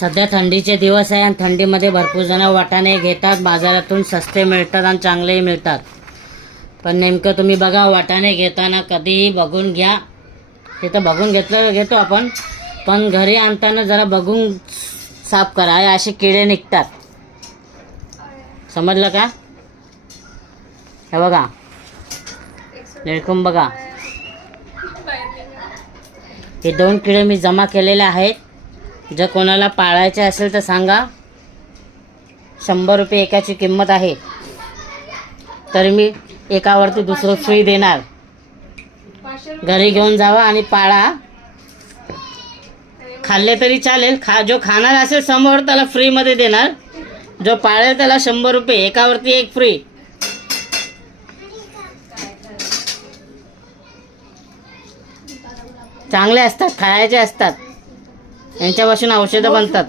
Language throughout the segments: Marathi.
सध्या थंडीचे दिवस आहे आणि थंडीमध्ये भरपूर जण वाटाणे घेतात बाजारातून. सस्ते मिळतात आणि चांगलेही मिळतात. पण नेमकं तुम्ही बघा, वाटाणे घेताना कधीही बघून घ्या. तिथं बघून घेतो आपण, पण घरी आणताना जरा बघून साफ करा. हे असे किडे निघतात, समजलं का? हे बघा, निरखून बघा. हे 2 किडे मी जमा केलेले आहेत. जर कोणाला पाळायचे असेल तर सांगा. 100 रुपये एकाची किंमत आहे. तर मी एकावरती दुसरं फ्री देणार. घरी घेऊन जावा आणि पाळा. खाल्ले तरी चालेल. जो खाणार असेल समोर त्याला फ्रीमध्ये देणार. जो पाळेल त्याला 100 रुपये एकावरती एक फ्री. चांगले असतात, खायचे असतात. यांच्यापासून औषधं बनतात.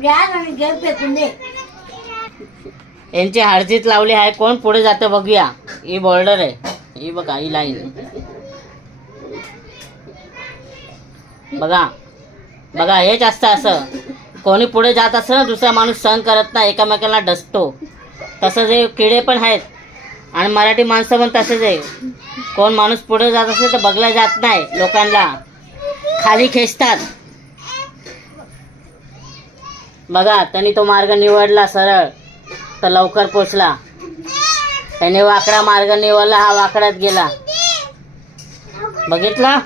यांची हाडजीत लावली आहे. कोण पुढे जातं बघूया. ही बॉर्डर आहे, ही बघा, ही लाईन बघा बघा. हेच असतं. असं कोणी पुढे जात असं ना, दुसरा माणूस सहन करत नाही, एकामेकाला डसतो. तसंच हे किडे पण आहेत आणि मराठी माणसं पण तसंच आहे. कोण माणूस पुढे जात असेल तर बघला जात नाही. लोकांना खाली खेचतात. बघा, त्यांनी तो मार्ग निवडला सरळ तर लवकर पोचला. त्याने वाकडा मार्ग निवडला, हा वाकड्यात गेला. बघितला.